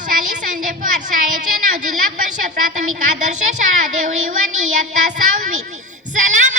वर्षाली संजय पवार शाळेचे नाव जिल्हा परिषद प्राथमिक आदर्श शाळा देवळी व नियत्ता सहावी. सलाम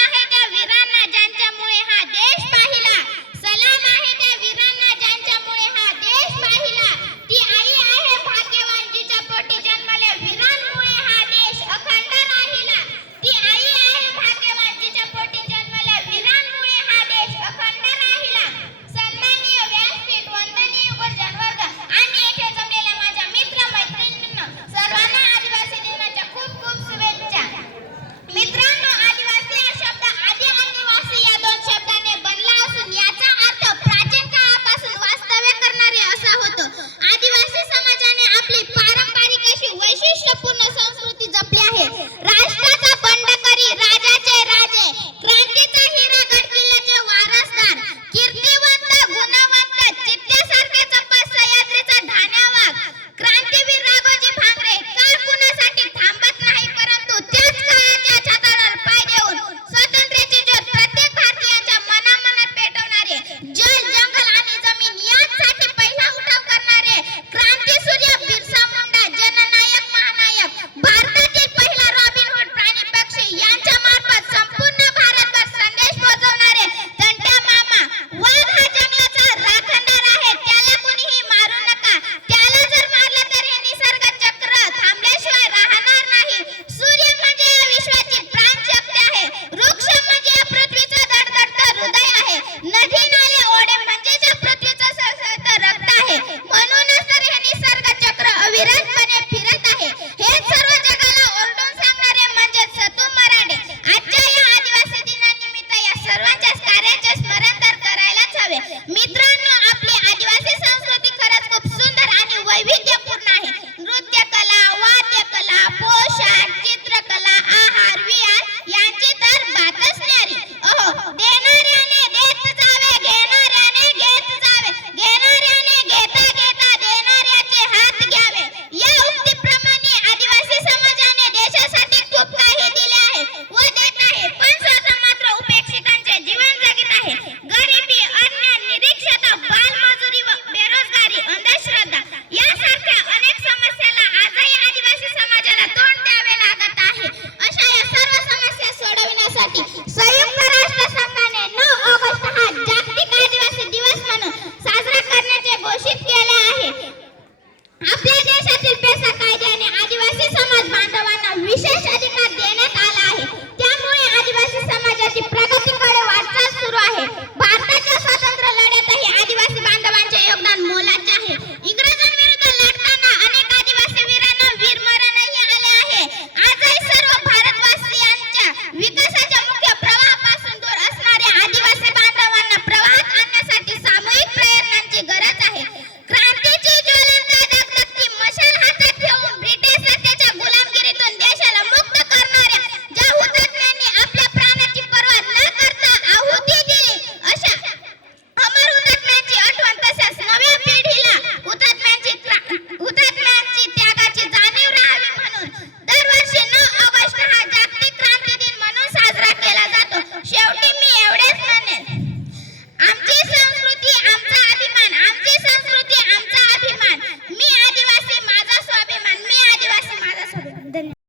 आपल्या देशातील पेसा कायद्याने आदिवासी समाज बांधवांना विशेष अधिकार देण्यात आला आहे. त्यामुळे आदिवासी समाजाची प्रगतीकडे वाटचाल सुरू आहे. भारताच्या स्वातंत्र्य लढ्यातही आदिवासी बांधवांचे योगदान मोलाचे आहे. इंग्रजांविरुद्ध लढताना अनेक आदिवासी वीरांना वीरमरणही आले आहे. आजही सर्व भारतवासियांच्या विकास